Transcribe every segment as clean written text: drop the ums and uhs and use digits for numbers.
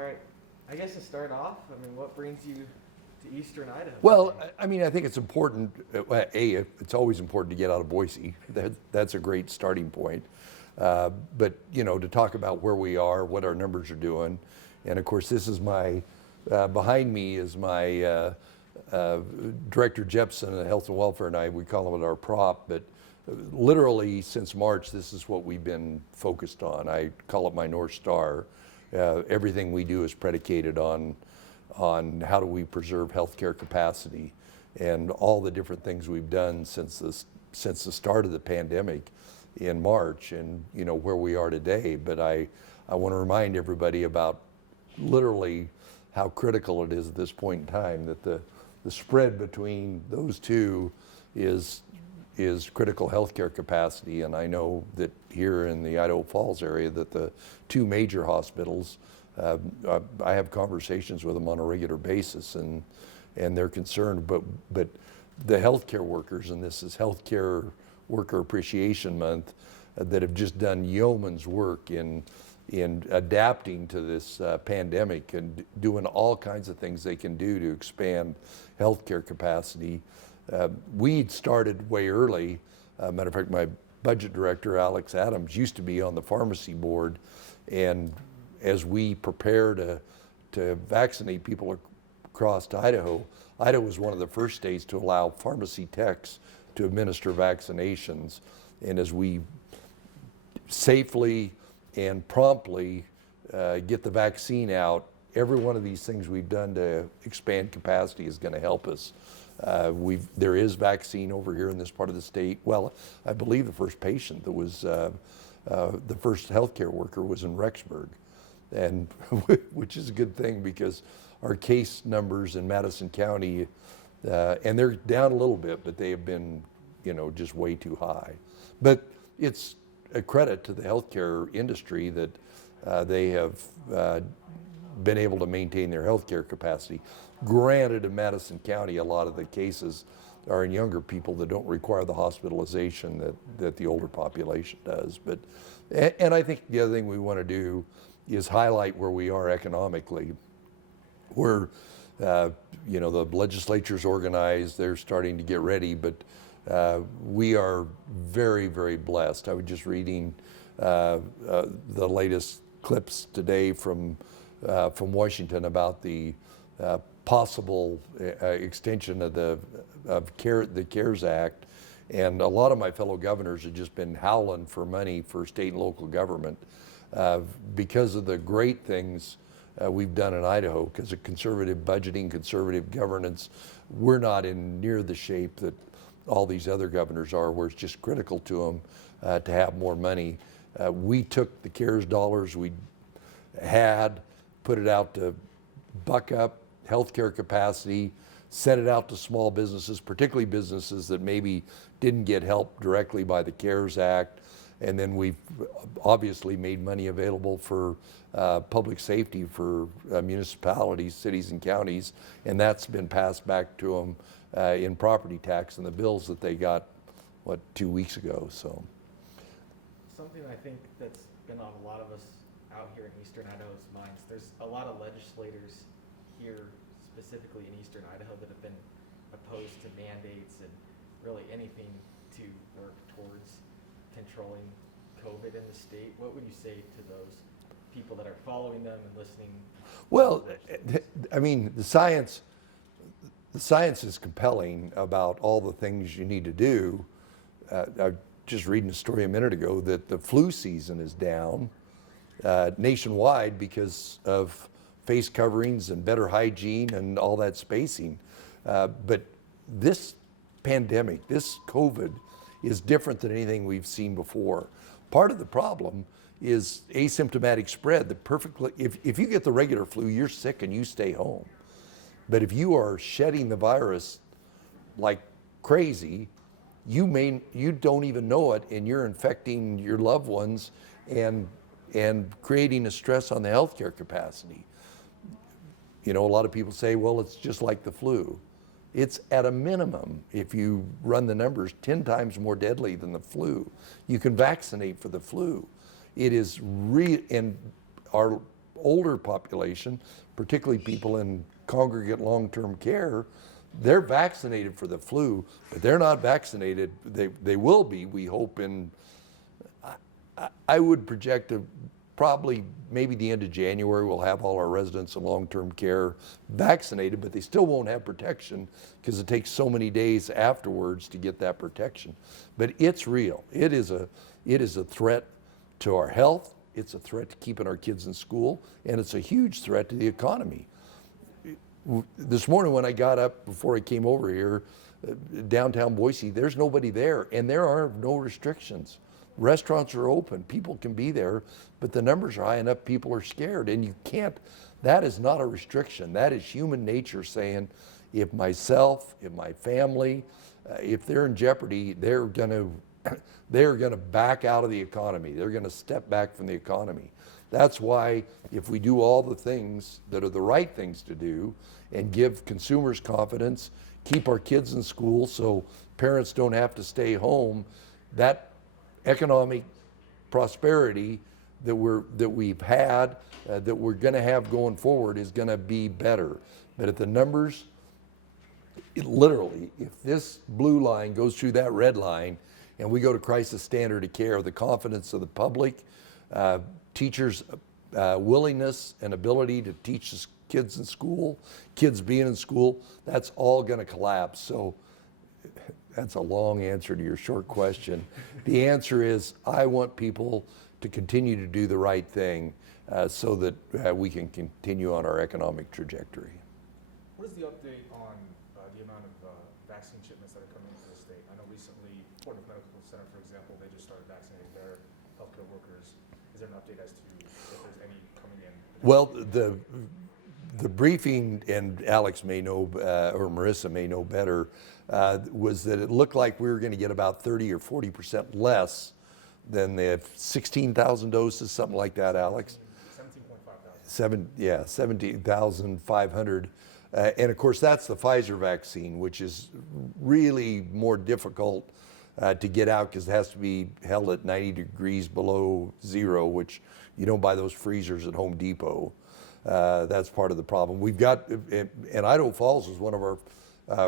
All right. I guess to start off, I mean, what brings you to Eastern Idaho? Well, I mean, I think it's important, it's always important to get out of Boise. That's a great starting point. But, you know, to talk about where we are, what our numbers are doing. And of course, this is my, behind me is my Director Jepson of Health and Welfare, and we call him our prop, but literally since March, this is what we've been focused on. I call it my North Star. Everything we do is predicated on how do we preserve healthcare capacity, and all the different things we've done since the start of the pandemic in March, and you know where we are today. But I want to remind everybody about literally how critical it is at this point in time that the spread between those two is critical healthcare capacity. And I know that here in the Idaho Falls area that the two major hospitals, I have conversations with them on a regular basis, and they're concerned, but the healthcare workers, and this is Healthcare Worker Appreciation Month, that have just done yeoman's work in adapting to this pandemic and doing all kinds of things they can do to expand healthcare capacity. We'd started way early. Matter of fact, my budget director, Alex Adams, used to be on the pharmacy board, and as we prepare to vaccinate people across Idaho, Idaho was one of the first states to allow pharmacy techs to administer vaccinations. And as we safely and promptly get the vaccine out, every one of these things we've done to expand capacity is going to help us. There is vaccine over here in this part of the state. Well, I believe the first patient that was the first healthcare worker was in Rexburg, and which is a good thing because our case numbers in Madison County, and they're down a little bit, but they have been, you know, just way too high. But it's a credit to the healthcare industry that they have been able to maintain their healthcare capacity. Granted, in Madison County, a lot of the cases are in younger people that don't require the hospitalization that the older population does. But, and I think the other thing we want to do is highlight where we are economically. We're, you know, the legislature's organized, they're starting to get ready, but we are very, very blessed. I was just reading the latest clips today from Washington about the possible extension of the CARES Act, and a lot of my fellow governors have just been howling for money for state and local government because of the great things we've done in Idaho. Because of conservative budgeting, conservative governance, we're not in near the shape that all these other governors are, where it's just critical to them to have more money. We took the CARES dollars we had, put it out to buck up healthcare capacity, sent it out to small businesses, particularly businesses that maybe didn't get help directly by the CARES Act. And then we've obviously made money available for public safety for municipalities, cities and counties, and that's been passed back to them in property tax and the bills that they got, 2 weeks ago. So something I think that's been on a lot of us out here in Eastern Idaho's minds, there's a lot of legislators here, specifically in Eastern Idaho, that have been opposed to mandates and really anything to work towards controlling COVID in the state. What would you say to those people that are following them and listening? Well, I mean, the science is compelling about all the things you need to do. I was just reading a story a minute ago that the flu season is down nationwide because of face coverings and better hygiene and all that spacing. But this pandemic, this COVID, is different than anything we've seen before. Part of the problem is asymptomatic spread. If you get the regular flu, you're sick and you stay home. But if you are shedding the virus like crazy, you don't even know it, and you're infecting your loved ones and creating a stress on the healthcare capacity. You know, a lot of people say, well, it's just like the flu. It's at a minimum, if you run the numbers, 10 times more deadly than the flu. You can vaccinate for the flu. It is and our older population, particularly people in congregate long-term care, they're vaccinated for the flu, but they're not vaccinated. They will be, we hope, I would project probably maybe the end of January, we'll have all our residents in long-term care vaccinated, but they still won't have protection because it takes so many days afterwards to get that protection. But it's real. It is a threat to our health. It's a threat to keeping our kids in school, and it's a huge threat to the economy. This morning when I got up before I came over here, downtown Boise, there's nobody there, and there are no restrictions. Restaurants are open, people can be there, but the numbers are high enough, people are scared, and you can't, that is not a restriction. That is human nature saying, if myself, if my family, if they're in jeopardy, they're gonna back out of the economy. They're gonna step back from the economy. That's why if we do all the things that are the right things to do and give consumers confidence, keep our kids in school so parents don't have to stay home, that economic prosperity that we've had, that we're going to have going forward is going to be better. But if the numbers, literally, if this blue line goes through that red line and we go to crisis standard of care, the confidence of the public, teachers' willingness and ability to teach kids in school, kids being in school, that's all going to collapse. So that's a long answer to your short question. The answer is I want people to continue to do the right thing so that we can continue on our economic trajectory. What is the update on the amount of vaccine shipments that are coming into the state? I know recently, Portland Medical Center, for example, they just started vaccinating their healthcare workers. Is there an update as to if there's any coming in? Well, the briefing, and Alex may know, or Marissa may know better, was that it looked like we were going to get about 30 or 40% less than the 16,000 doses, something like that, Alex? 17,500. 17,500. And of course, that's the Pfizer vaccine, which is really more difficult to get out because it has to be held at 90 degrees below zero, which you don't buy those freezers at Home Depot. That's part of the problem. We've got, and Idaho Falls was one of our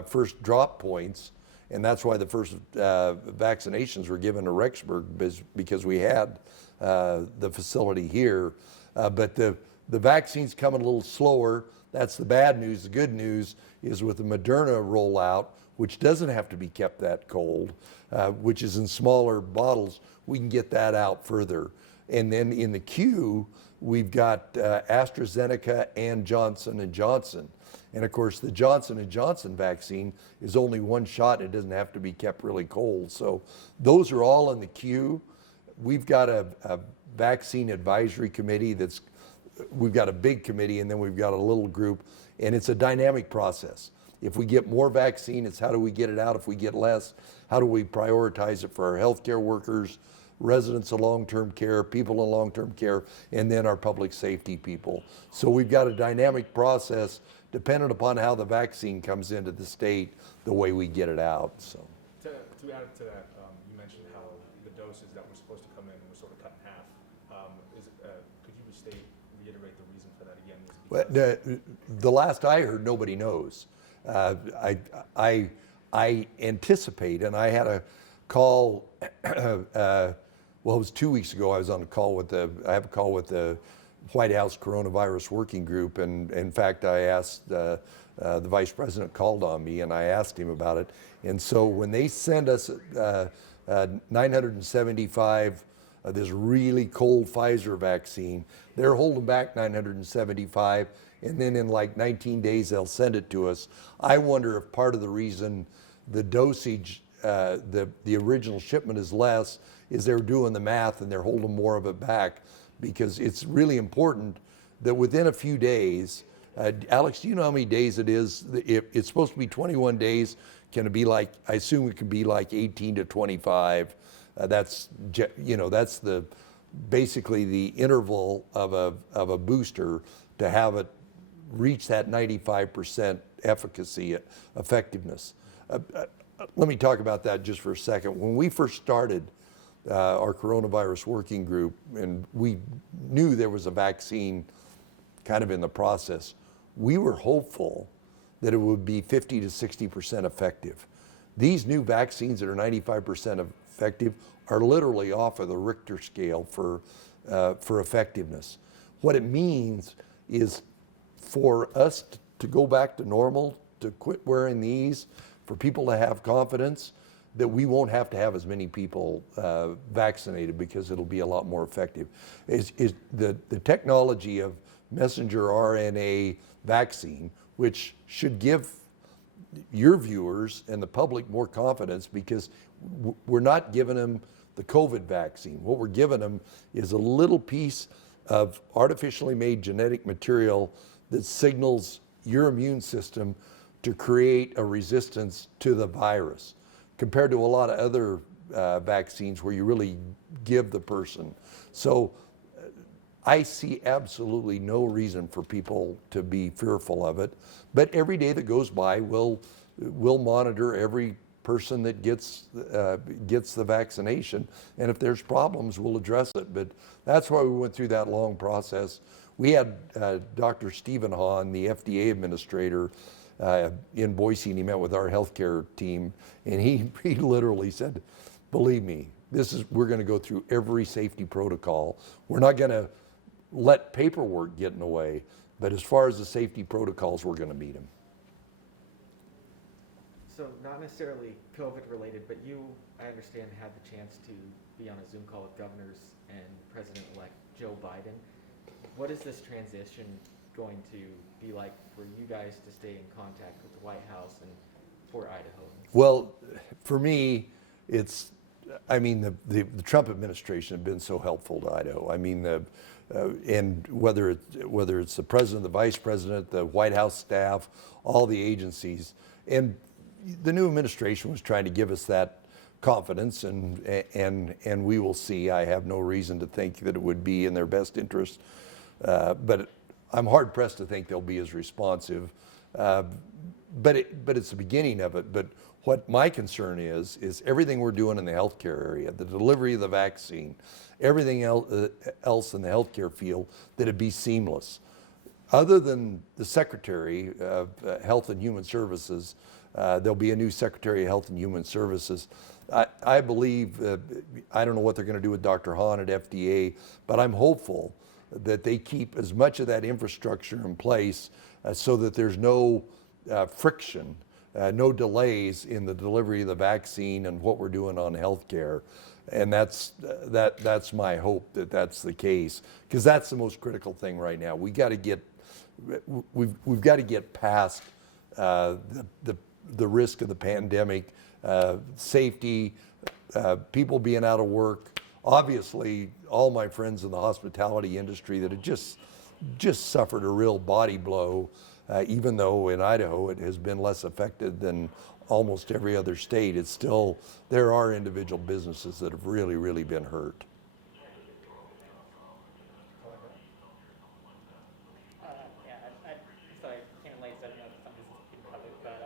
first drop points, and that's why the first vaccinations were given to Rexburg, because we had the facility here. But the vaccine's coming a little slower. That's the bad news. The good news is with the Moderna rollout, which doesn't have to be kept that cold, which is in smaller bottles, we can get that out further. And then in the queue, we've got AstraZeneca and Johnson & Johnson. And of course, the Johnson & Johnson vaccine is only one shot. It doesn't have to be kept really cold. So those are all in the queue. We've got a vaccine advisory committee we've got a big committee, and then we've got a little group, and it's a dynamic process. If we get more vaccine, it's how do we get it out? If we get less, how do we prioritize it for our healthcare workers, residents of long-term care, people in long-term care, and then our public safety people. So we've got a dynamic process dependent upon how the vaccine comes into the state, the way we get it out. So To add to that, you mentioned how the doses that were supposed to come in were sort of cut in half. Could you reiterate the reason for that again? Well, the last I heard, nobody knows. I anticipate, and I had a call, well, it was 2 weeks ago. I was on a call with I have a call with the White House Coronavirus Working Group, and in fact, I asked, the Vice President called on me, and I asked him about it. And so when they send us 975 this really cold Pfizer vaccine, they're holding back 975, and then in like 19 days, they'll send it to us. I wonder if part of the reason the dosage, the original shipment is less, is they're doing the math and they're holding more of it back, because it's really important that within a few days, Alex, do you know how many days it is? It's supposed to be 21 days. Can it be like, I assume it could be like 18 to 25. That's basically the interval of a booster to have it reach that 95% efficacy, effectiveness. Let me talk about that just for a second. When we first started our coronavirus working group, and we knew there was a vaccine kind of in the process. We were hopeful that it would be 50 to 60% effective. These new vaccines that are 95% effective are literally off of the Richter scale for effectiveness. What it means is for us to go back to normal, to quit wearing these, for people to have confidence that we won't have to have as many people vaccinated because it'll be a lot more effective. Is the technology of messenger RNA vaccine, which should give your viewers and the public more confidence, because we're not giving them the COVID vaccine. What we're giving them is a little piece of artificially made genetic material that signals your immune system to create a resistance to the virus, compared to a lot of other vaccines where you really give the person. So I see absolutely no reason for people to be fearful of it. But every day that goes by, we'll monitor every person that gets the vaccination, and if there's problems, we'll address it. But that's why we went through that long process. We had Dr. Stephen Hahn, the FDA administrator, in Boise, and he met with our healthcare team, and he literally said, believe me, we're going to go through every safety protocol. We're not going to let paperwork get in the way, but as far as the safety protocols, we're going to meet them. So not necessarily COVID related, but you, I understand, had the chance to be on a Zoom call with governors and President-elect Joe Biden. What is this transition going to be like for you guys to stay in contact with the White House and for Idahoans? Well, for me, the Trump administration has been so helpful to Idaho. And whether it's the president, the vice president, the White House staff, all the agencies, and the new administration was trying to give us that confidence, and we will see. I have no reason to think that it would be in their best interest, but I'm hard pressed to think they'll be as responsive. But it's the beginning of it. But what my concern is everything we're doing in the healthcare area, the delivery of the vaccine, everything else in the healthcare field, that it be seamless. Other than the Secretary of Health and Human Services, there'll be a new Secretary of Health and Human Services. I believe, I don't know what they're going to do with Dr. Hahn at FDA, but I'm hopeful that they keep as much of that infrastructure in place so that there's no friction, no delays in the delivery of the vaccine and what we're doing on healthcare. And that's my hope, that that's the case, because that's the most critical thing right now. We've got to get past the risk of the pandemic, safety, people being out of work. Obviously, all my friends in the hospitality industry that have just suffered a real body blow, even though in Idaho it has been less affected than almost every other state. It's still, there are individual businesses that have really, really been hurt. Sorry, I came late, so I don't know if some of this is public, but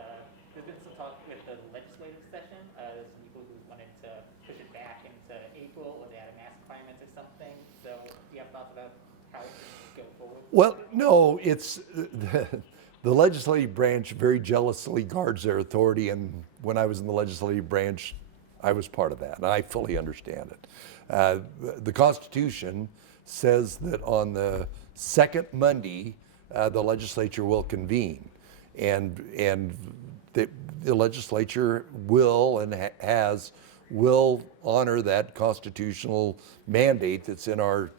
there's been some talk with the legislative session. There's some people who wanted to push it back into April, or they had a mask requirement or something. So do you have thoughts about how it should go forward? Well, no, it's the legislative branch very jealously guards their authority, and when I was in the legislative branch, I was part of that, and I fully understand it. The Constitution says that on the second Monday, the legislature will convene, and the legislature will and will honor that constitutional mandate that's in our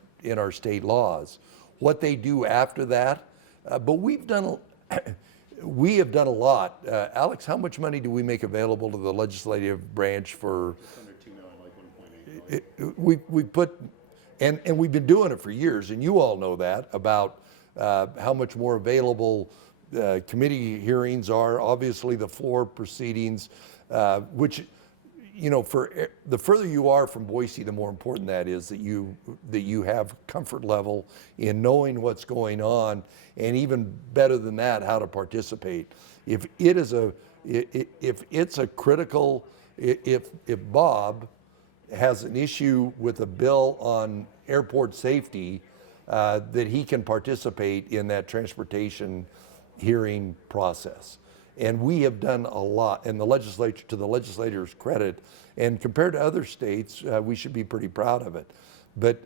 state laws. What they do after that, but we have done a lot. Alex, how much money do we make available to the legislative branch for? It's under 2 million, like 1.8. We put, and we've been doing it for years, and you all know that about how much more available committee hearings are. Obviously, the floor proceedings, which, you know, for the further you are from Boise, the more important that is, that you have comfort level in knowing what's going on, and even better than that, how to participate. If it's a critical, if Bob has an issue with a bill on airport safety, that he can participate in that transportation hearing process. And we have done a lot in the legislature, to the legislator's credit, and compared to other states, we should be pretty proud of it. But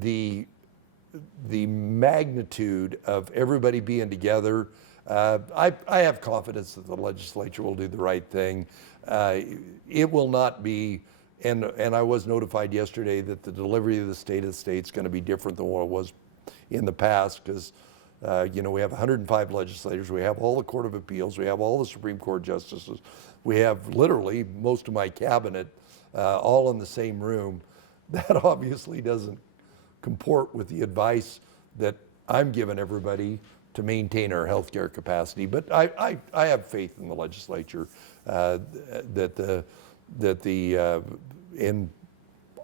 the magnitude of everybody being together, I have confidence that the legislature will do the right thing. It will not be, and I was notified yesterday that the delivery of the state is going to be different than what it was in the past, because we have 105 legislators, we have all the Court of Appeals, we have all the Supreme Court justices, we have literally most of my cabinet all in the same room. That obviously doesn't comport with the advice that I'm giving everybody to maintain our healthcare capacity. But I have faith in the legislature that in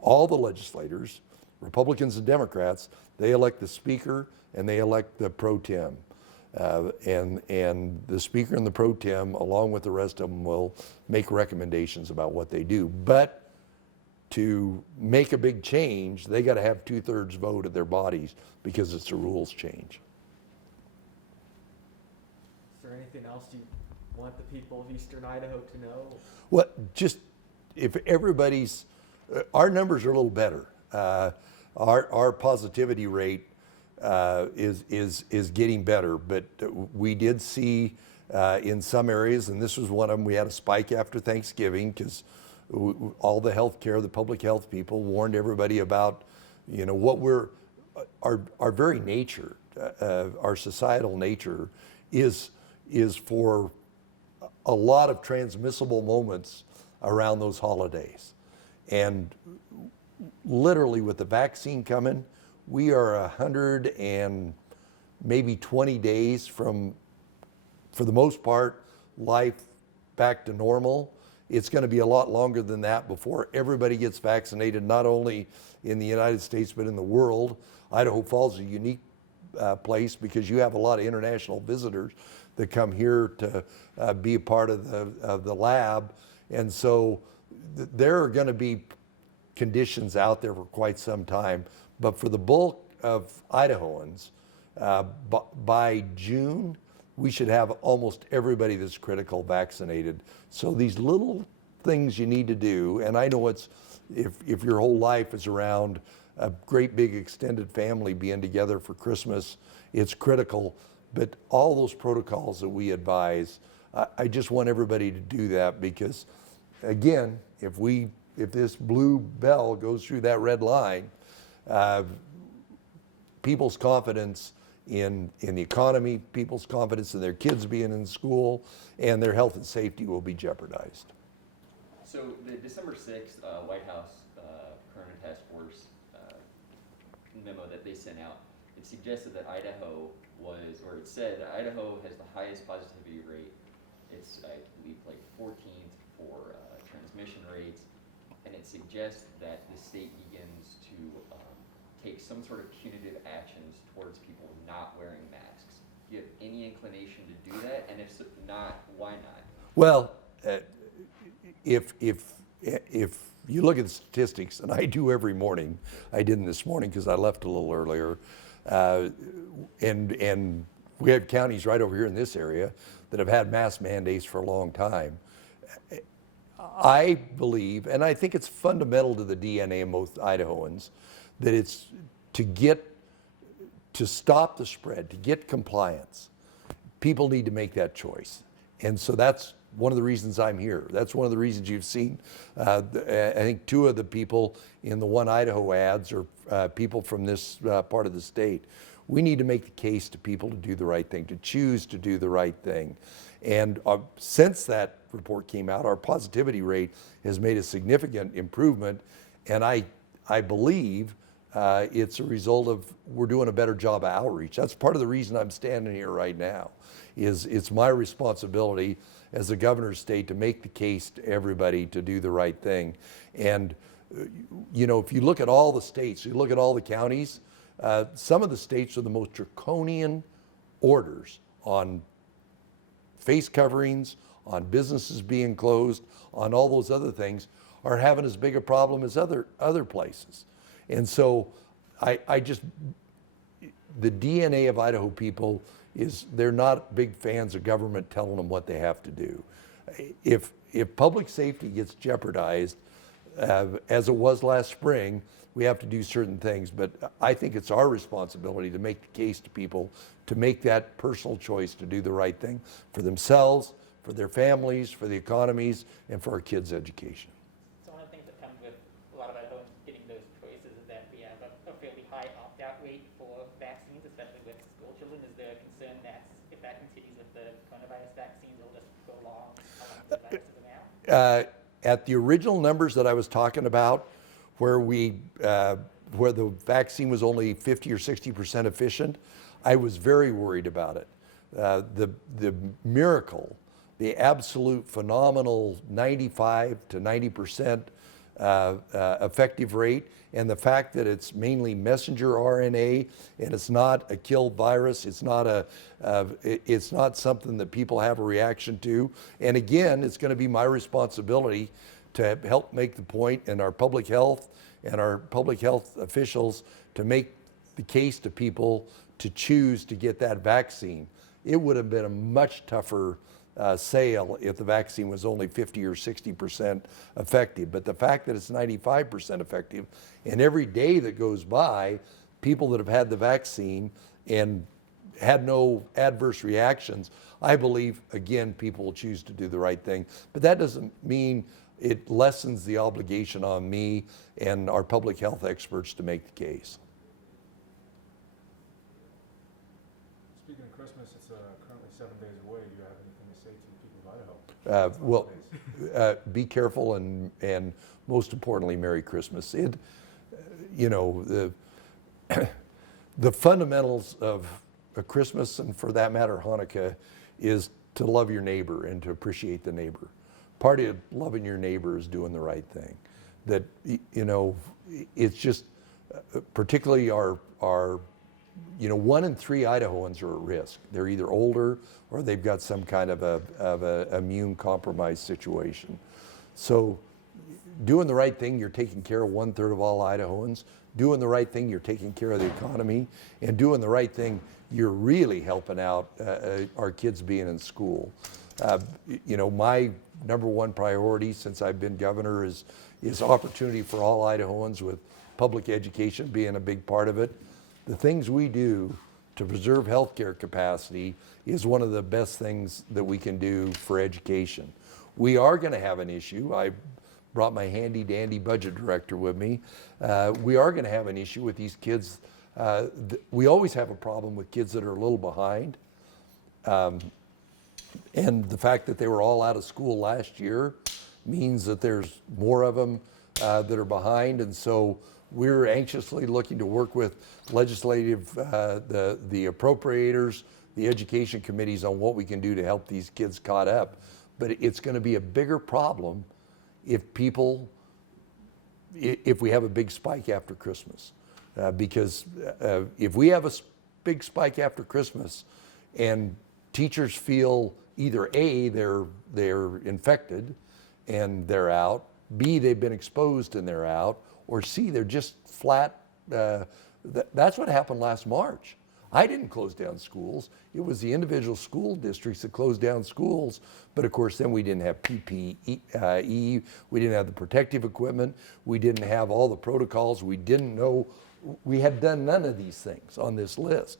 all the legislators, Republicans and Democrats, they elect the speaker and they elect the pro tem. And the speaker and the pro tem, along with the rest of them, will make recommendations about what they do. But to make a big change, they got to have 2/3 vote of their bodies, because it's a rules change. Is there anything else you want the people of Eastern Idaho to know? Well, just if everybody's, our numbers are a little better. Our positivity rate is getting better, but we did see in some areas, and this was one of them, we had a spike after Thanksgiving because all the healthcare, the public health people warned everybody about, what our very nature, our societal nature is for a lot of transmissible moments around those holidays. And literally with the vaccine coming, we are 100 and maybe 20 days from, for the most part, life back to normal. It's going to be a lot longer than that before everybody gets vaccinated, not only in the United States, but in the world. Idaho Falls is a unique place because you have a lot of international visitors that come here to be a part of the lab. And so there are going to be conditions out there for quite some time. But for the bulk of Idahoans, by June, we should have almost everybody that's critical vaccinated. So these little things you need to do, and I know it's, if your whole life is around a great big extended family being together for Christmas, it's critical. But all those protocols that we advise, I just want everybody to do that, because again, if this blue bell goes through that red line, people's confidence in the economy, people's confidence in their kids being in school, and their health and safety will be jeopardized. So the December 6th White House Corona Task Force memo that they sent out, it suggested that Idaho was, or it said that Idaho has the highest positivity rate. It's, I believe, like 14th for transmission rates, and it suggests that the state begins to take some sort of punitive actions towards people not wearing masks. Do you have any inclination to do that? And if so, not, why not? Well, if you look at the statistics, and I do every morning, I didn't this morning because I left a little earlier, and we have counties right over here in this area that have had mask mandates for a long time. I believe, and I think it's fundamental to the DNA of most Idahoans, that it's to stop the spread, to get compliance, people need to make that choice. And so that's one of the reasons I'm here. That's one of the reasons you've seen, I think 2 of the people in the One Idaho ads are people from this part of the state. We need to make the case to people to do the right thing, to choose to do the right thing. And since that report came out, our positivity rate has made a significant improvement. And I believe it's a result of we're doing a better job of outreach. That's part of the reason I'm standing here right now, is it's my responsibility as the governor's state to make the case to everybody to do the right thing. And if you look at all the states, you look at all the counties, some of the states are the most draconian orders on face coverings, on businesses being closed, on all those other things, are having as big a problem as other places. And so I just the DNA of Idaho people is they're not big fans of government telling them what they have to do. If public safety gets jeopardized, as it was last spring, we have to do certain things. But I think it's our responsibility to make the case to people to make that personal choice to do the right thing for themselves, for their families, for the economies, and for our kids' education. So one of the things that comes with a lot of Idahoans getting those choices is that we have a fairly high opt-out rate for vaccines, especially with school children. Is there a concern that if that continues with the coronavirus vaccines, it'll just prolong how long the virus is around? At the original numbers that I was talking about, where where the vaccine was only 50 or 60% efficient, I was very worried about it. The miracle, the absolute phenomenal 95 to 90% effective rate, and the fact that it's mainly messenger RNA and it's not a killed virus, it's not something that people have a reaction to. And again, it's going to be my responsibility to help make the point, and our public health officials to make the case to people to choose to get that vaccine. It would have been a much tougher sale if the vaccine was only 50 or 60% effective. But the fact that it's 95% effective, and every day that goes by, people that have had the vaccine and had no adverse reactions, I believe, again, people will choose to do the right thing. But that doesn't mean it lessens the obligation on me and our public health experts to make the case. Speaking of Christmas, it's currently 7 days away. Do you have anything to say to the people of Idaho? Well, be careful and most importantly, Merry Christmas. The fundamentals of a Christmas, and for that matter, Hanukkah, is to love your neighbor and to appreciate the neighbor. Part of loving your neighbor is doing the right thing. That, it's just, particularly our 1 in 3 Idahoans are at risk. They're either older or they've got some kind of a immune compromised situation. So doing the right thing, you're taking care of 1/3 of all Idahoans. Doing the right thing, you're taking care of the economy. And doing the right thing, you're really helping out our kids being in school. My number one priority since I've been governor is opportunity for all Idahoans, with public education being a big part of it. The things we do to preserve healthcare capacity is one of the best things that we can do for education. We are going to have an issue. I brought my handy dandy budget director with me. We are going to have an issue with these kids. We always have a problem with kids that are a little behind. And the fact that they were all out of school last year means that there's more of them that are behind. And so we're anxiously looking to work with legislative, the appropriators, the education committees on what we can do to help these kids caught up. But it's going to be a bigger problem if we have a big spike after Christmas. Because if we have a big spike after Christmas and teachers feel either A, they're infected and they're out, B, they've been exposed and they're out, or C, they're just flat. That's what happened last March. I didn't close down schools. It was the individual school districts that closed down schools. But of course, then we didn't have PPE, we didn't have the protective equipment, we didn't have all the protocols, we didn't know, we had done none of these things on this list.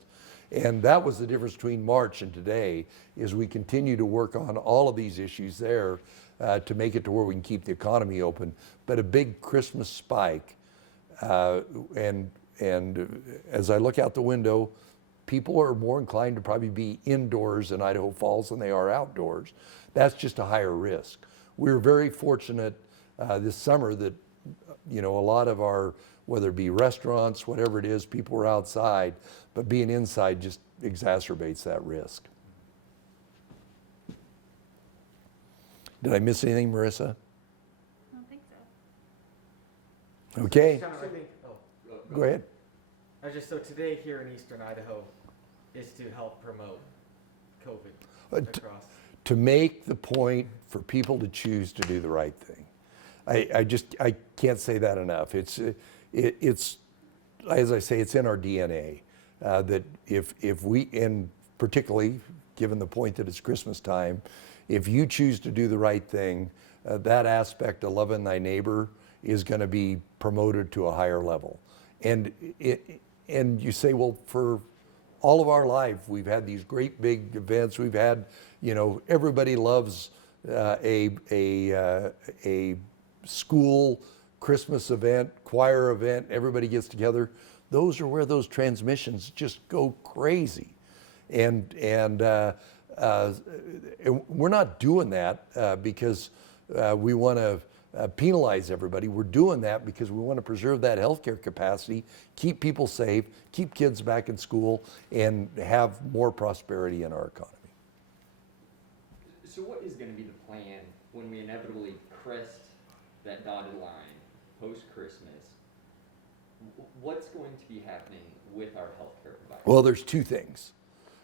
And that was the difference between March and today, is we continue to work on all of these issues there to make it to where we can keep the economy open. But a big Christmas spike, and as I look out the window, people are more inclined to probably be indoors in Idaho Falls than they are outdoors. That's just a higher risk. We were very fortunate this summer that, a lot of our, whether it be restaurants, whatever it is, people were outside, but being inside just exacerbates that risk. Did I miss anything, Marissa? I don't think so. Okay, go ahead. So today here in eastern Idaho is to help promote COVID across. To make the point for people to choose to do the right thing. I can't say that enough. It's as I say, it's in our DNA. that if we, and particularly given the point that it's Christmas time, if you choose to do the right thing, that aspect of loving thy neighbor is going to be promoted to a higher level. And you say, well, for all of our life, we've had these great big events. We've had, everybody loves a school Christmas event, choir event. Everybody gets together. Those are where those transmissions just go crazy, and we're not doing that because we want to penalize everybody. We're doing that because we want to preserve that healthcare capacity, keep people safe, keep kids back in school, and have more prosperity in our economy. So what is going to be the plan when we inevitably crest that dotted line post-Christmas? What's going to be happening with our healthcare providers? Well, there's two things.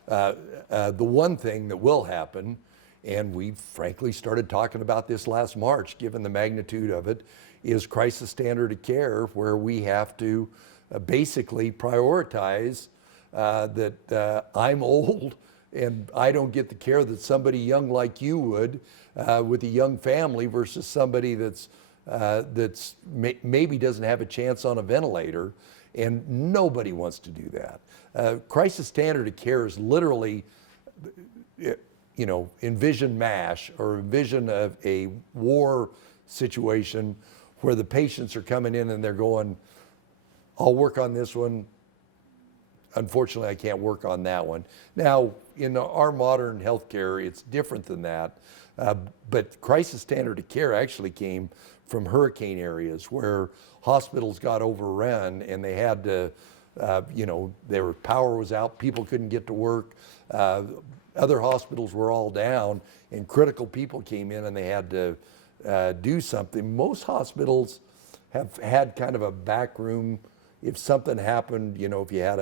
The one thing that will happen, and we frankly started talking about this last March, given the magnitude of it, is crisis standard of care, where we have to basically prioritize that I'm old and I don't get the care that somebody young like you would with a young family versus somebody that's maybe doesn't have a chance on a ventilator, and nobody wants to do that. Crisis standard of care is literally, envision MASH, or envision a war situation where the patients are coming in and they're going, I'll work on this one. Unfortunately, I can't work on that one. Now, in our modern healthcare, it's different than that. But crisis standard of care actually came from hurricane areas where hospitals got overrun and they had to, their power was out, people couldn't get to work. Other hospitals were all down, and critical people came in and they had to do something. Most hospitals have had kind of a back room. If something happened, if you had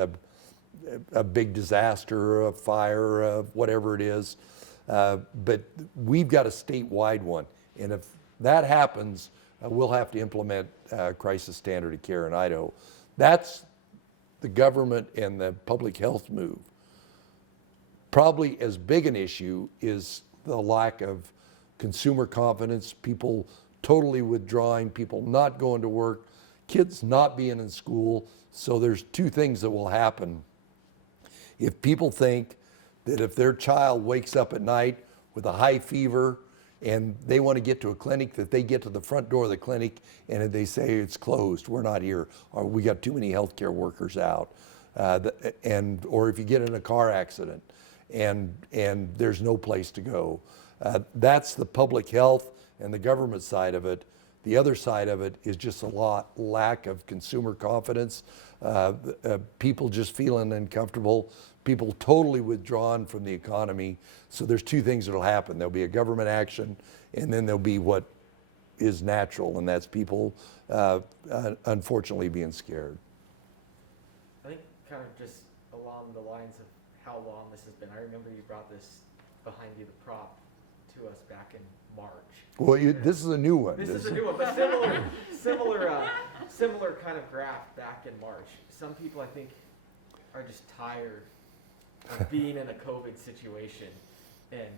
a big disaster, a fire, whatever it is, but we've got a statewide one. And if that happens, we'll have to implement crisis standard of care in Idaho. That's the government and the public health move. Probably as big an issue is the lack of consumer confidence, people totally withdrawing, people not going to work, kids not being in school. So there's two things that will happen. If people think that if their child wakes up at night with a high fever and they want to get to a clinic, that they get to the front door of the clinic and they say it's closed, we're not here, or we got too many healthcare workers out, or if you get in a car accident and there's no place to go. That's the public health and the government side of it. The other side of it is just lack of consumer confidence, people just feeling uncomfortable, people totally withdrawn from the economy. So there's two things that'll happen. There'll be a government action, and then there'll be what is natural, and that's people unfortunately being scared. I think kind of just along the lines of how long this has been, I remember you brought this behind you, the prop, to us back in March. Well, this is a new one. This is a new one, but similar kind of graph back in March. Some people, I think, are just tired of being in a COVID situation and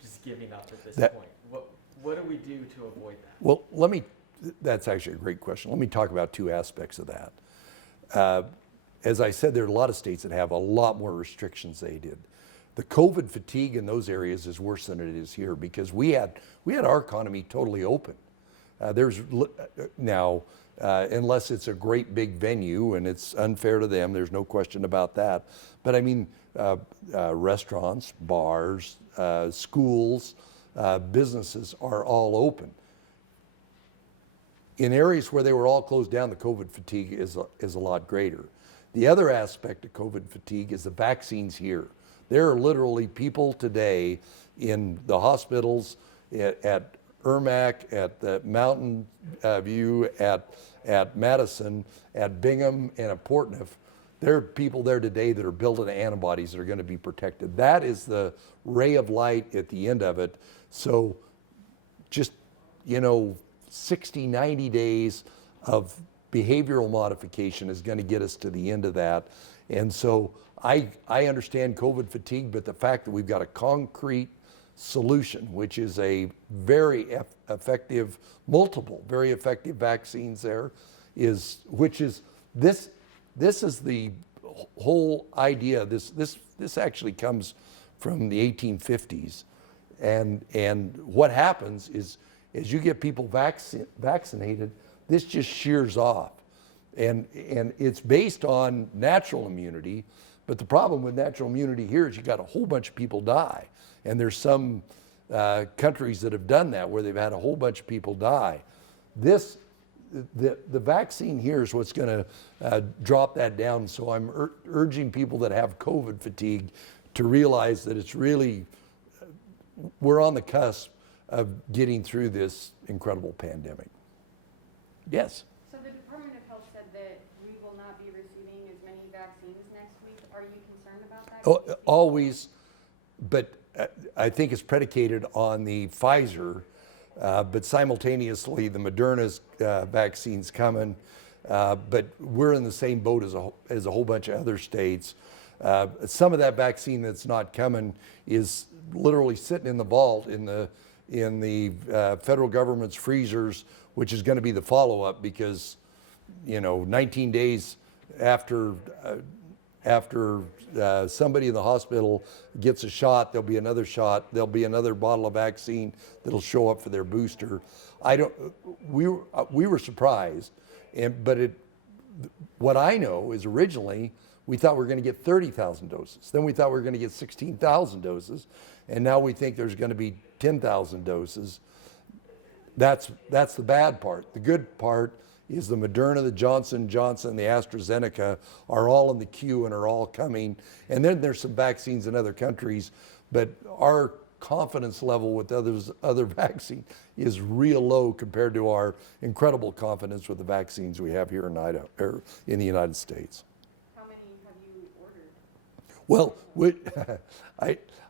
just giving up at this point. What do we do to avoid that? Well, that's actually a great question. Let me talk about two aspects of that. As I said, there are a lot of states that have a lot more restrictions than they did. The COVID fatigue in those areas is worse than it is here because we had our economy totally open. Now, unless it's a great big venue and it's unfair to them, there's no question about that. But I mean, restaurants, bars, schools, businesses are all open. In areas where they were all closed down, the COVID fatigue is a lot greater. The other aspect of COVID fatigue is the vaccines here. There are literally people today in the hospitals, at Ermac, at the Mountain View, at Madison, at Bingham, and at Portneuf. There are people there today that are building antibodies that are going to be protected. That is the ray of light at the end of it. So just, 60, 90 days of behavioral modification is going to get us to the end of that. And so I understand COVID fatigue, but the fact that we've got a concrete solution, which is a very effective, multiple very effective vaccines there, this is the whole idea. This actually comes from the 1850s, and what happens is as you get people vaccinated, this just shears off, and it's based on natural immunity. But the problem with natural immunity here is you got a whole bunch of people die, and there's some countries that have done that where they've had a whole bunch of people die. The vaccine here is what's going to drop that down. So I'm urging people that have COVID fatigue to realize that it's really, we're on the cusp of getting through this incredible pandemic. Yes? So the Department of Health said that we will not be receiving as many vaccines next week. Are you concerned about that? Oh, always, but I think it's predicated on the Pfizer, but simultaneously the Moderna's vaccine's coming, but we're in the same boat as a whole bunch of other states. Some of that vaccine that's not coming is literally sitting in the vault in the federal government's freezers, which is going to be the follow-up because, 19 days after somebody in the hospital gets a shot, there'll be another shot, there'll be another bottle of vaccine that'll show up for their booster. We were surprised, but what I know is originally we thought we were going to get 30,000 doses. Then we thought we were going to get 16,000 doses, and now we think there's going to be 10,000 doses. That's the bad part. The good part is the Moderna, the Johnson & Johnson, the AstraZeneca are all in the queue and are all coming. And then there's some vaccines in other countries, but our confidence level with other vaccine is real low compared to our incredible confidence with the vaccines we have here in Idaho, or in the United States. How many have you ordered? Well,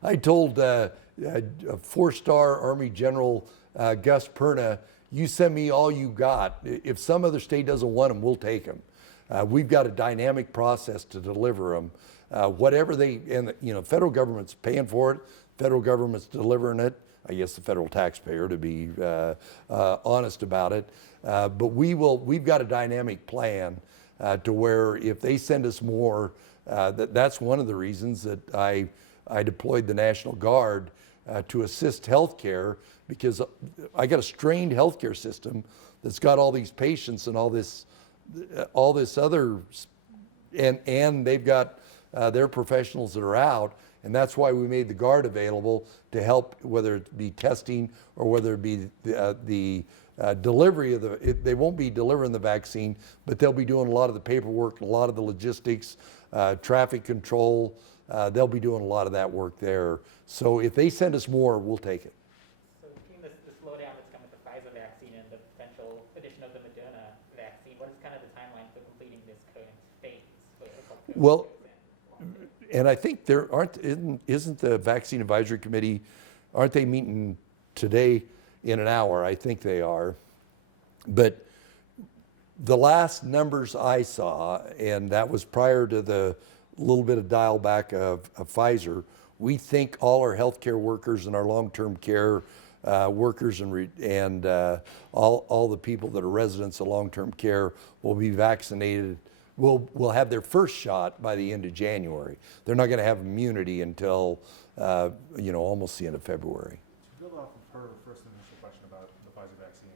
I told a 4-star Army General Gus Perna, you send me all you got. If some other state doesn't want them, we'll take them. We've got a dynamic process to deliver them. Whatever federal government's paying for it, federal government's delivering it. I guess the federal taxpayer, to be honest about it. But we've got a dynamic plan to where if they send us more, that's one of the reasons that I deployed the National Guard to assist healthcare, because I got a strained healthcare system that's got all these patients and all this other, and they've got their professionals that are out, and that's why we made the Guard available to help, whether it be testing or whether it be the delivery of they won't be delivering the vaccine, but they'll be doing a lot of the paperwork, a lot of the logistics, traffic control. They'll be doing a lot of that work there. So if they send us more, we'll take it. So between the slowdown that's come with the Pfizer vaccine and the potential addition of the Moderna vaccine, what is kind of the timeline for completing this current phase for healthcare? Well, and I think isn't the Vaccine Advisory Committee, aren't they meeting today in an hour? I think they are. But the last numbers I saw, and that was prior to the little bit of dial back of Pfizer, we think all our healthcare workers and our long-term care workers and all the people that are residents of long-term care will be vaccinated. Will have their first shot by the end of January. They're not going to have immunity until almost the end of February. To build off of her first initial question about the Pfizer vaccine,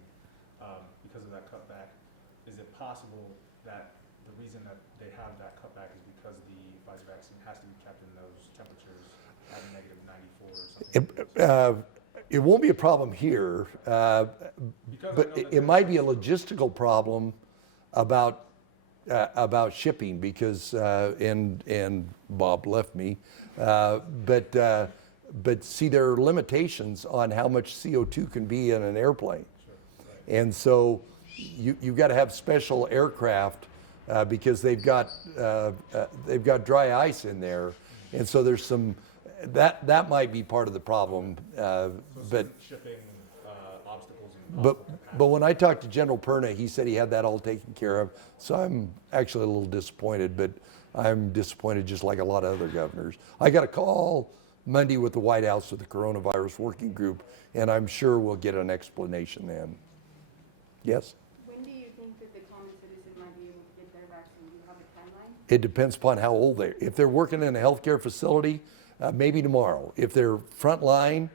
because of that cutback, is it possible that the reason that they have that cutback is because the Pfizer vaccine has to be kept in those temperatures at -94 or something? It won't be a problem here, but it might be a logistical problem about shipping, because and Bob left me, but see, there are limitations on how much CO2 can be in an airplane. Sure, right. And so you've got to have special aircraft because they've got dry ice in there, and so there's some that might be part of the problem. But shipping obstacles and but when I talked to General Perna, he said he had that all taken care of. So I'm actually a little disappointed, but I'm disappointed just like a lot of other governors. I got a call Monday with the White House with the coronavirus working group, and I'm sure we'll get an explanation then. Yes? When do you think that the common citizen might be able to get their vaccine? Do you have a timeline? It depends upon how old they are. If they're working in a healthcare facility, maybe tomorrow. If they're frontline,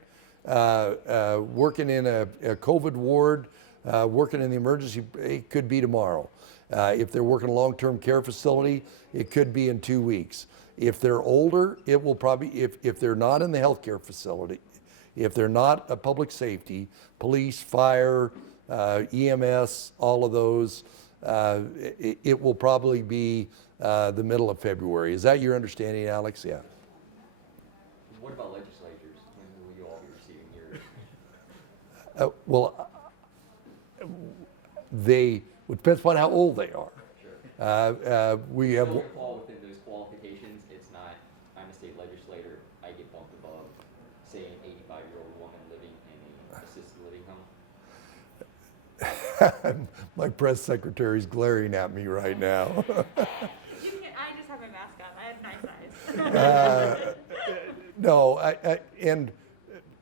working in a COVID ward, working in the emergency, it could be tomorrow. If they're working a long-term care facility, it could be in 2 weeks. If they're older, it will probably, if they're not in the healthcare facility, if they're not a public safety, police, fire, EMS, all of those, it will probably be the middle of February. Is that your understanding, Alex? Yeah. What about legislatures? When will you all be receiving your? Well, it depends upon how old they are. Sure. We have. Still gonna fall within those qualifications. It's not, I'm a state legislator, I get bumped above, say, an 85-year-old woman living in an assisted living home. My press secretary's glaring at me right now. I just have my mask on. I have nice eyes. No, and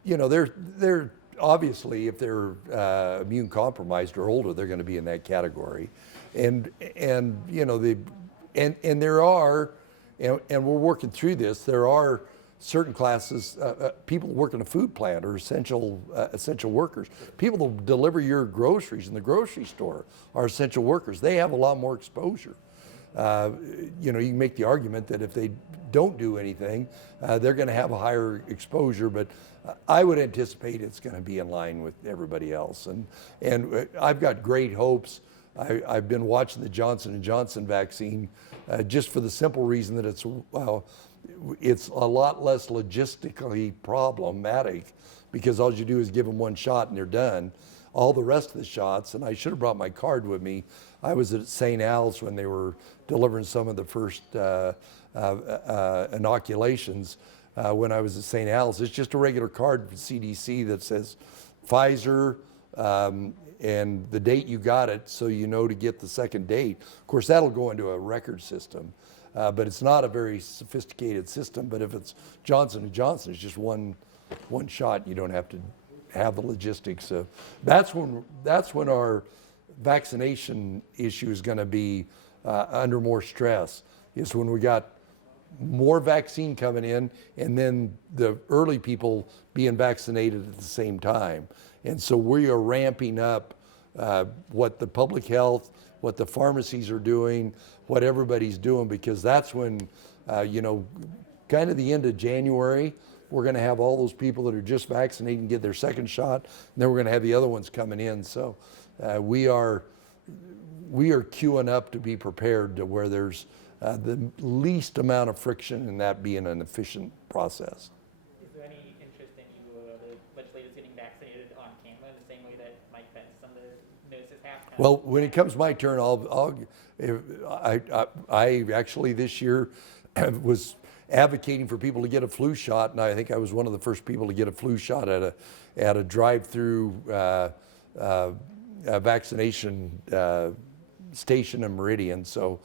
you know, they're obviously, if they're immune compromised or older, they're going to be in that category, and you know, there are, and we're working through this. There are certain classes, people who work in a food plant or essential workers. People that deliver your groceries in the grocery store are essential workers. They have a lot more exposure. You know, you can make the argument that if they don't do anything, they're going to have a higher exposure, but I would anticipate it's going to be in line with everybody else. And I've got great hopes. I've been watching the Johnson & Johnson vaccine just for the simple reason that it's a lot less logistically problematic, because all you do is give them one shot and they're done. All the rest of the shots, and I should have brought my card with me. I was at St. Al's when they were delivering some of the first inoculations. When I was at St. Al's, it's just a regular card from CDC that says Pfizer and the date you got it, so you know to get the second date. Of course, that'll go into a record system, but it's not a very sophisticated system. But if it's Johnson & Johnson, it's just one shot. You don't have to have the logistics. That's when our vaccination issue is going to be under more stress, is when we got more vaccine coming in and then the early people being vaccinated at the same time. And so we are ramping up what the public health, what the pharmacies are doing, what everybody's doing, because that's when, you know, kind of the end of January, we're going to have all those people that are just vaccinated and get their second shot, and then we're going to have the other ones coming in. So we are queuing up to be prepared to where there's the least amount of friction in that being an efficient process. Is there any interest in you, the legislators getting vaccinated on camera in the same way that Mike Pence, some of the notices have? Well, when it comes my turn, I actually this year was advocating for people to get a flu shot, and I think I was one of the first people to get a flu shot at a drive-through vaccination station in Meridian. So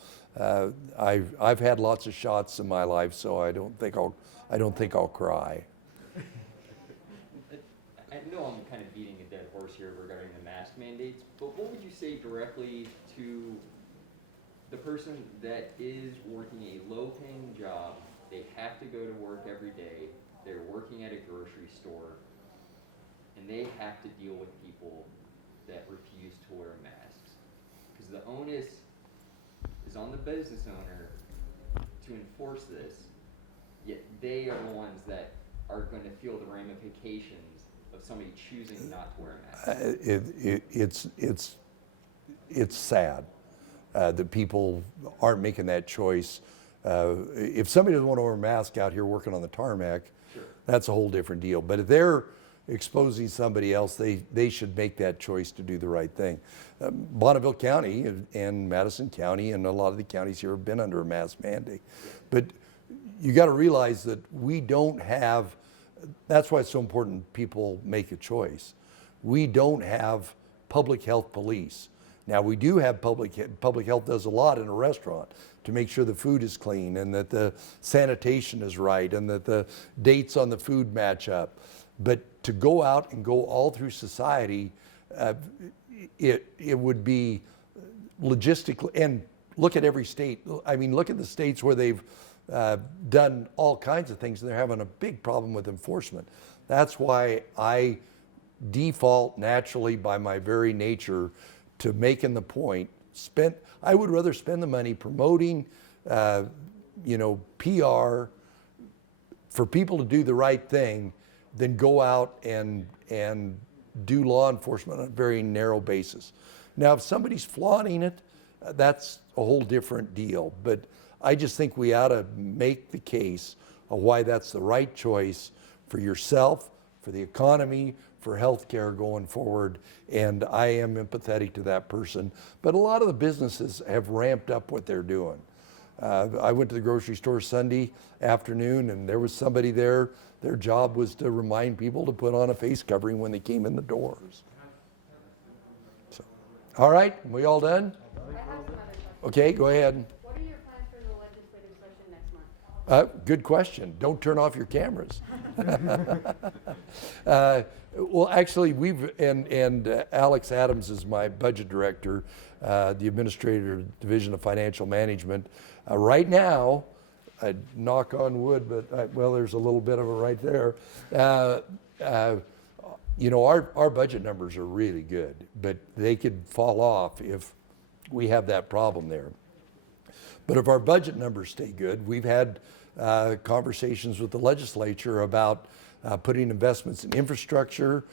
I've had lots of shots in my life, so I don't think I'll cry. I know I'm kind of beating a dead horse here regarding the mask mandates, but what would you say directly to the person that is working a low-paying job? They have to go to work every day. They're working at a grocery store, and they have to deal with people that refuse to wear masks. Because the onus is on the business owner to enforce this, yet they are the ones that are going to feel the ramifications of somebody choosing not to wear a mask. It's sad that people aren't making that choice. If somebody doesn't want to wear a mask out here working on the tarmac, Sure. That's a whole different deal. But if they're exposing somebody else, they should make that choice to do the right thing. Bonneville County and Madison County and a lot of the counties here have been under a mask mandate. But you got to realize that we don't have, that's why it's so important people make a choice. We don't have public health police. Now, we do have public health does a lot in a restaurant to make sure the food is clean and that the sanitation is right and that the dates on the food match up. But to go out and go all through society, it would be logistically, and look at every state. I mean, look at the states where they've done all kinds of things and they're having a big problem with enforcement. That's why I default naturally by my very nature to making the point, I would rather spend the money promoting, PR for people to do the right thing than go out and do law enforcement on a very narrow basis. Now, if somebody's flaunting it, that's a whole different deal. But I just think we ought to make the case of why that's the right choice for yourself, for the economy, for healthcare going forward, and I am empathetic to that person. But a lot of the businesses have ramped up what they're doing. I went to the grocery store Sunday afternoon and there was somebody there. Their job was to remind people to put on a face covering when they came in the doors. So, all right, we all done? I have some other questions. Okay, go ahead. What are your plans for the legislative session next month? Good question. Don't turn off your cameras. Well, actually, and Alex Adams is my budget director, the administrator division of financial management. Right now, I knock on wood, but well, there's a little bit of it right there. Our budget numbers are really good, but they could fall off if we have that problem there. But if our budget numbers stay good, we've had conversations with the legislature about putting investments in infrastructure,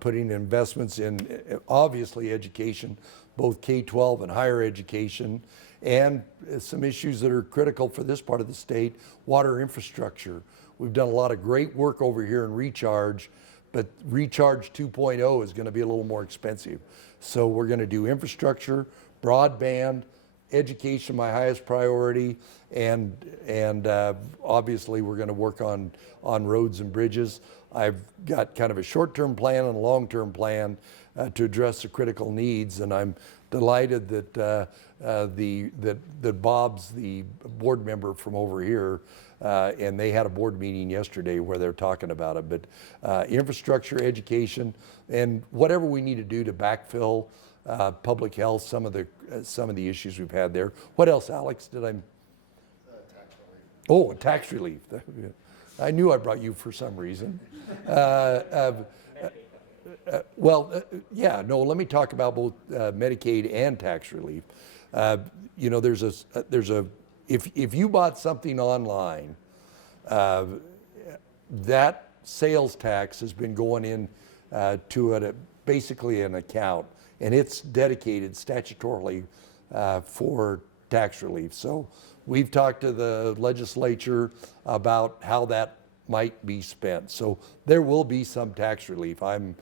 putting investments in obviously education, both K-12 and higher education, and some issues that are critical for this part of the state, water infrastructure. We've done a lot of great work over here in Recharge, but Recharge 2.0 is going to be a little more expensive. So we're going to do infrastructure, broadband, education, my highest priority, and obviously we're going to work on roads and bridges. I've got kind of a short-term plan and a long-term plan to address the critical needs, and I'm delighted that that Bob's the board member from over here, and they had a board meeting yesterday where they're talking about it. But infrastructure, education, and whatever we need to do to backfill public health, some of the issues we've had there. What else, Alex? Did I? Tax relief. Oh, tax relief. I knew I brought you for some reason. Let me talk about both Medicaid and tax relief. If you bought something online, that sales tax has been going in to basically an account, and it's dedicated statutorily for tax relief. So we've talked to the legislature about how that might be spent. So there will be some tax relief. I'm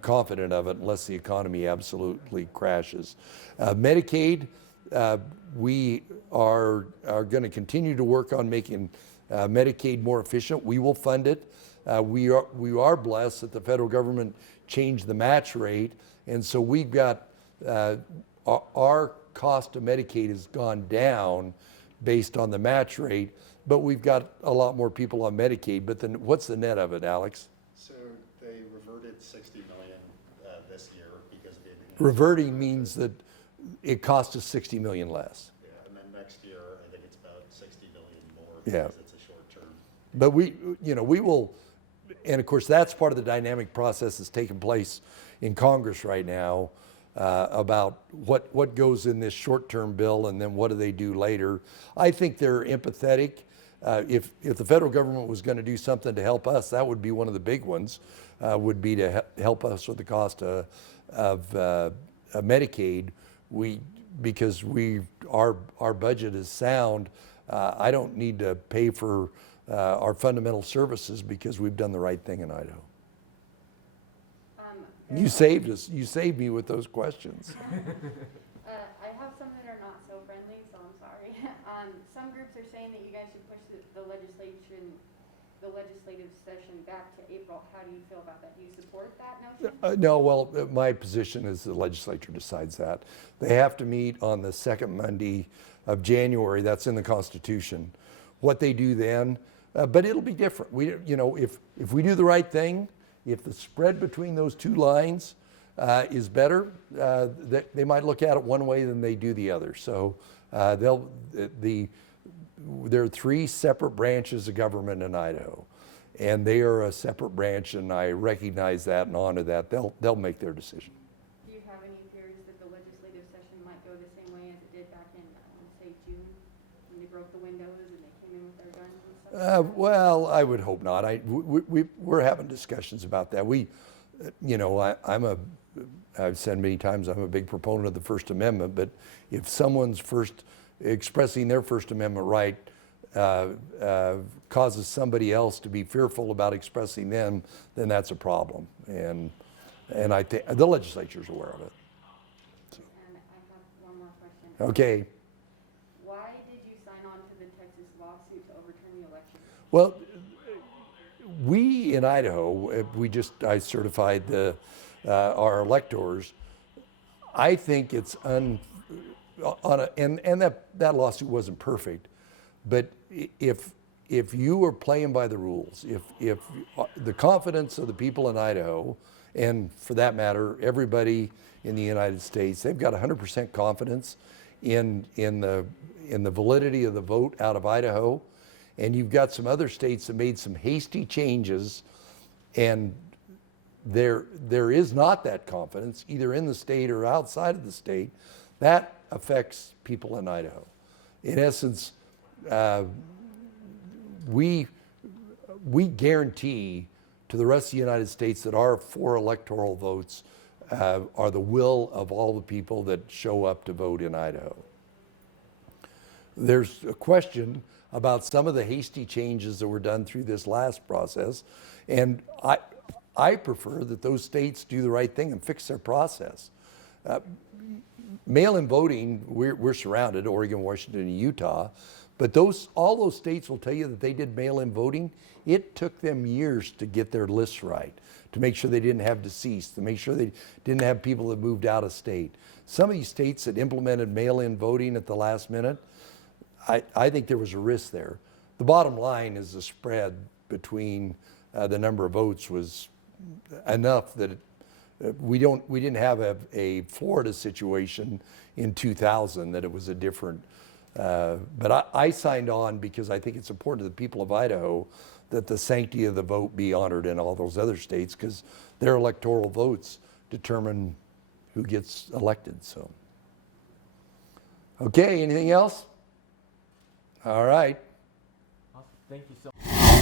confident of it unless the economy absolutely crashes. Medicaid, we are going to continue to work on making Medicaid more efficient. We will fund it. We are blessed that the federal government changed the match rate, and so we've got our cost of Medicaid has gone down based on the match rate, but we've got a lot more people on Medicaid. But then what's the net of it, Alex? So they reverted 60 million this year because they didn't. Reverting means that it cost us 60 million less. Yeah, and then next year, I think it's about 60 million more Yeah. because it's a short term. But we will, and of course that's part of the dynamic process that's taking place in Congress right now about what goes in this short-term bill and then what do they do later. I think they're empathetic. If the federal government was going to do something to help us, that would be one of the big ones, would be to help us with the cost of Medicaid. Because our budget is sound, I don't need to pay for our fundamental services because we've done the right thing in Idaho. You saved us. You saved me with those questions. I have some that are not so friendly, so I'm sorry. Some groups are saying that you guys should push the the legislative session back to April. How do you feel about that? Do you support that notion? No, well, my position is the legislature decides that. They have to meet on the second Monday of January. That's in the Constitution. What they do then, but it'll be different. We, you know, if we do the right thing, if the spread between those two lines is better, they might look at it one way than they do the other. So there are three separate branches of government in Idaho, and they are a separate branch, and I recognize that and honor that. They'll make their decision. Do you have any fears that the legislative session might go the same way as it did back in, say, June, when they broke the windows and they came in with their guns and stuff? Well, I would hope not. We're having discussions about that. I've said many times I'm a big proponent of the First Amendment, but if someone's expressing their First Amendment right causes somebody else to be fearful about expressing them, then that's a problem. And I think the legislature's aware of it. So. And I have one more question. Okay. Why did you sign on to the Texas lawsuit to overturn the election? Well, we in Idaho, I certified our electors. I think it's and that lawsuit wasn't perfect, but if you are playing by the rules, if the confidence of the people in Idaho, and for that matter, everybody in the United States, they've got 100% confidence in the validity of the vote out of Idaho, and you've got some other states that made some hasty changes, and there is not that confidence either in the state or outside of the state. That affects people in Idaho. In essence, we guarantee to the rest of the United States that our 4 electoral votes are the will of all the people that show up to vote in Idaho. There's a question about some of the hasty changes that were done through this last process, and I prefer that those states do the right thing and fix their process. Mail-in voting, we're surrounded, Oregon, Washington, and Utah, but all those states will tell you that they did mail-in voting. It took them years to get their lists right, to make sure they didn't have deceased, to make sure they didn't have people that moved out of state. Some of these states that implemented mail-in voting at the last minute, I think there was a risk there. The bottom line is the spread between the number of votes was enough that we didn't have a Florida situation in 2000 that it was a different. But I signed on because I think it's important to the people of Idaho that the sanctity of the vote be honored in all those other states, because their electoral votes determine who gets elected. So, okay, anything else? All right. Awesome. Thank you so much.